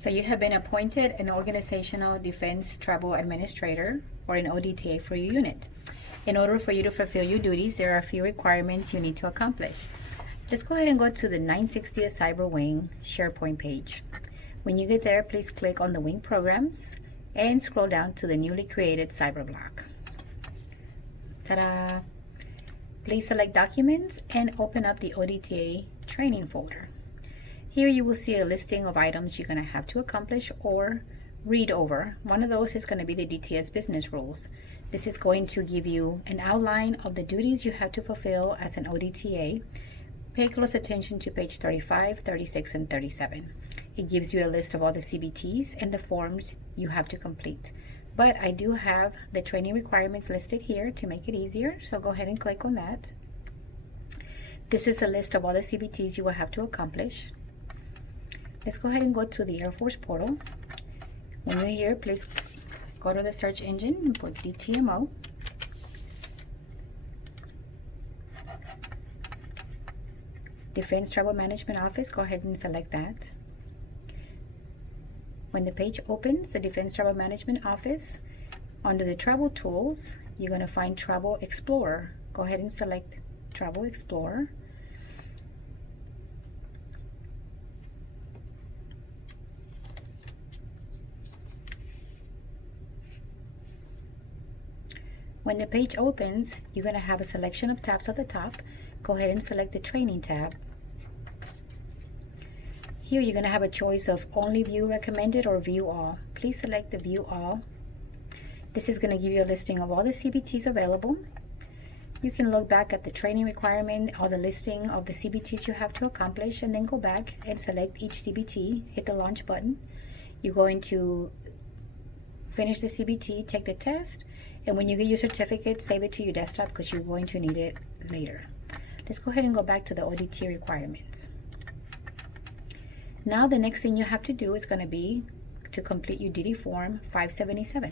So you have been appointed an Organizational Defense Travel Administrator, or an ODTA, for your unit. In order for you to fulfill your duties, there are a few requirements you need to accomplish. Let's go ahead and go to the 960th Cyber Wing SharePoint page. When you get there, please click on the Wing Programs and scroll down to the newly created cyberblock. Ta-da! Please select Documents and open up the ODTA Training folder. Here you will see a listing of items you're going to have to accomplish or read over. One of those is going to be the DTS business rules. This is going to give you an outline of the duties you have to fulfill as an ODTA. Pay close attention to page 35, 36, and 37. It gives you a list of all the CBTs and the forms you have to complete. But I do have the training requirements listed here to make it easier, so go ahead and click on that. This is a list of all the CBTs you will have to accomplish. Let's go ahead and go to the Air Force portal. When you're here, please go to the search engine and put DTMO. Defense Travel Management Office, go ahead and select that. When the page opens, the Defense Travel Management Office, under the Travel Tools, you're going to find Travel Explorer. Go ahead and select Travel Explorer. When the page opens, you're going to have a selection of tabs at the top. Go ahead and select the Training tab. Here you're going to have a choice of Only View Recommended or View All. Please select the View All. This is going to give you a listing of all the CBTs available. You can look back at the training requirement or the listing of the CBTs you have to accomplish, and then go back and select each CBT, hit the launch button. You're going to finish the CBT, take the test, and when you get your certificate, save it to your desktop because you're going to need it later. Let's go ahead and go back to the ODTA requirements. Now the next thing you have to do is going to be to complete your DD Form 577.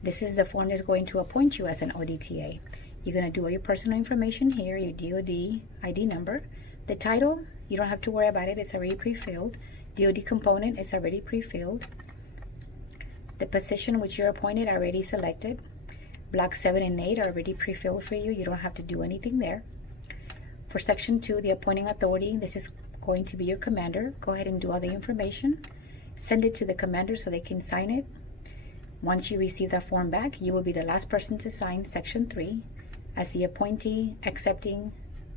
This is the form that's going to appoint you as an ODTA. You're going to do all your personal information here, your DOD ID number. The title, you don't have to worry about it, it's already pre-filled. DOD component is already pre-filled. The position which you're appointed already selected. Block 7 and 8 are already pre-filled for you. You don't have to do anything there. For Section 2, the appointing authority, this is going to be your commander. Go ahead and do all the information. Send it to the commander so they can sign it. Once you receive that form back, you will be the last person to sign Section 3 as the appointee accepting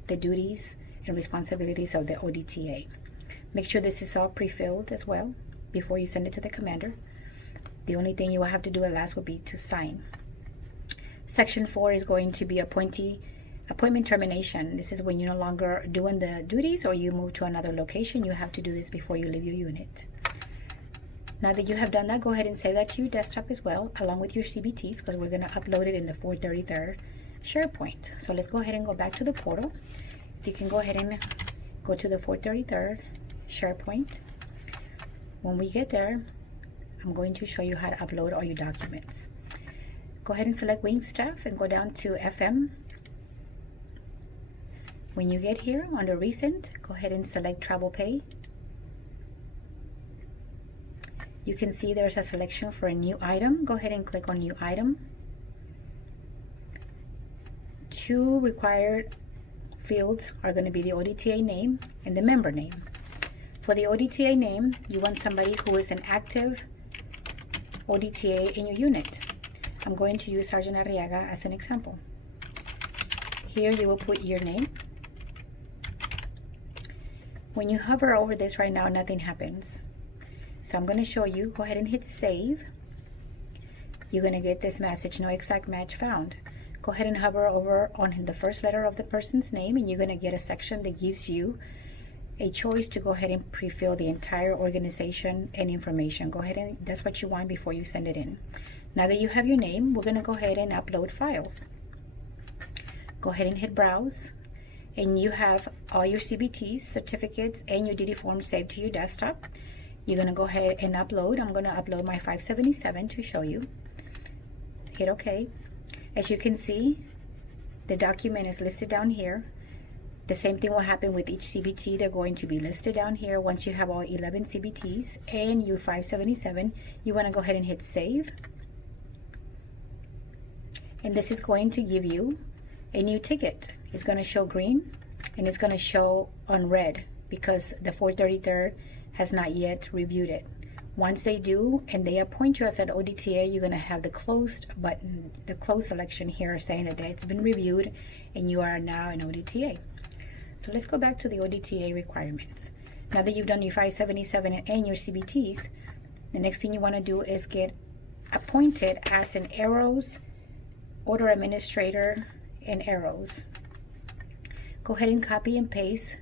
the duties and responsibilities of the ODTA. Make sure this is all pre-filled as well before you send it to the commander. The only thing you will have to do at last will be to sign. Section 4 is going to be appointment termination. This is when you're no longer doing the duties or you move to another location. You have to do this before you leave your unit. Now that you have done that, go ahead and save that to your desktop as well, along with your CBTs, because we're going to upload it in the 433rd SharePoint. So let's go ahead and go back to the portal. If you can go ahead and go to the 433rd SharePoint. When we get there, I'm going to show you how to upload all your documents. Go ahead and select Wing Staff and go down to FM. When you get here, under Recent, go ahead and select Travel Pay. You can see there's a selection for a new item. Go ahead and click on New Item. 2 required fields are going to be the ODTA name and the member name. For the ODTA name, you want somebody who is an active ODTA in your unit. I'm going to use Sergeant Arriaga as an example. Here you will put your name. When you hover over this right now, nothing happens. So I'm going to show you. Go ahead and hit save. You're going to get this message, no exact match found. Go ahead and hover over on the first letter of the person's name, and you're going to get a section that gives you a choice to go ahead and pre-fill the entire organization and information. Go ahead and that's what you want before you send it in. Now that you have your name, we're going to go ahead and upload files. Go ahead and hit browse, and you have all your CBTs, certificates, and your DD form saved to your desktop. You're going to go ahead and upload. I'm going to upload my 577 to show you. Hit OK. As you can see, the document is listed down here. The same thing will happen with each CBT. They're going to be listed down here. Once you have all 11 CBTs and your 577, you want to go ahead and hit save. And this is going to give you a new ticket. It's going to show green and it's going to show on red because the 433rd has not yet reviewed it. Once they do and they appoint you as an ODTA, you're going to have the closed button, the closed selection here saying that it's been reviewed and you are now an ODTA. So let's go back to the ODTA requirements. Now that you've done your 577 and your CBTs, the next thing you want to do is get appointed as an ARROS order administrator in ARROS. Go ahead and copy and paste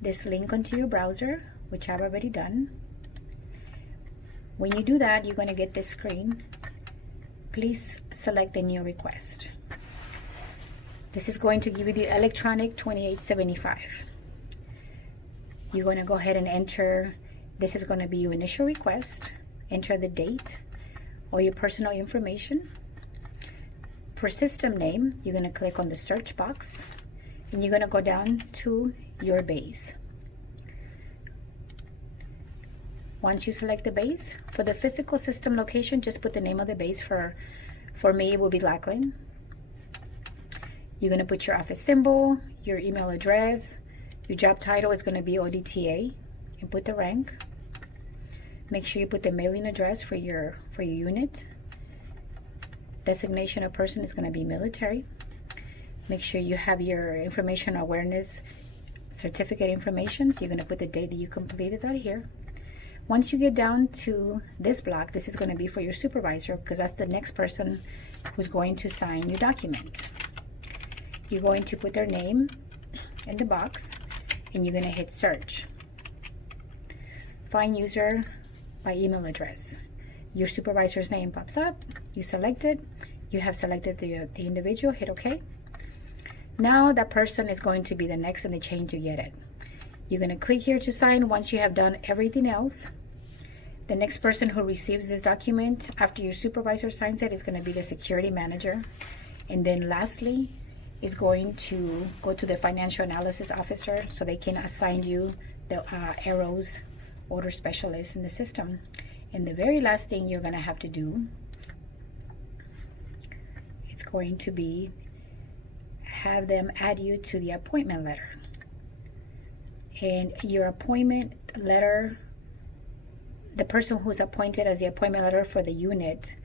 this link onto your browser, which I've already done. When you do that, you're going to get this screen. Please select the new request. This is going to give you the electronic 2875. You're going to go ahead and enter. This is going to be your initial request. Enter the date or your personal information. For system name, you're going to click on the search box and you're going to go down to your base. Once you select the base, for the physical system location, just put the name of the base. For me, it will be Lackland. You're going to put your office symbol, your email address, your job title is going to be ODTA, and put the rank. Make sure you put the mailing address for your unit. Designation of person is going to be military. Make sure you have your information awareness certificate information. So you're going to put the date that you completed that here. Once you get down to this block, this is going to be for your supervisor because that's the next person who's going to sign your document. You're going to put their name in the box and you're going to hit search. Find user by email address. Your supervisor's name pops up. You select it. You have selected the individual. Hit OK. Now that person is going to be the next in the chain to get it. You're going to click here to sign once you have done everything else. The next person who receives this document after your supervisor signs it is going to be the security manager. And then lastly is going to go to the financial analysis officer so they can assign you the ARROS order specialist in the system. And the very last thing you're going to have to do, it's going to be have them add you to the appointment letter. And your appointment letter, the person who's appointed as the appointment letter for the unit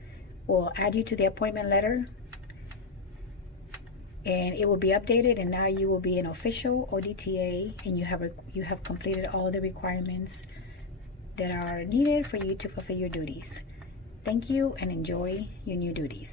will add you to the appointment letter and it will be updated, and now you will be an official ODTA and you have completed all the requirements that are needed for you to fulfill your duties. Thank you and enjoy your new duties.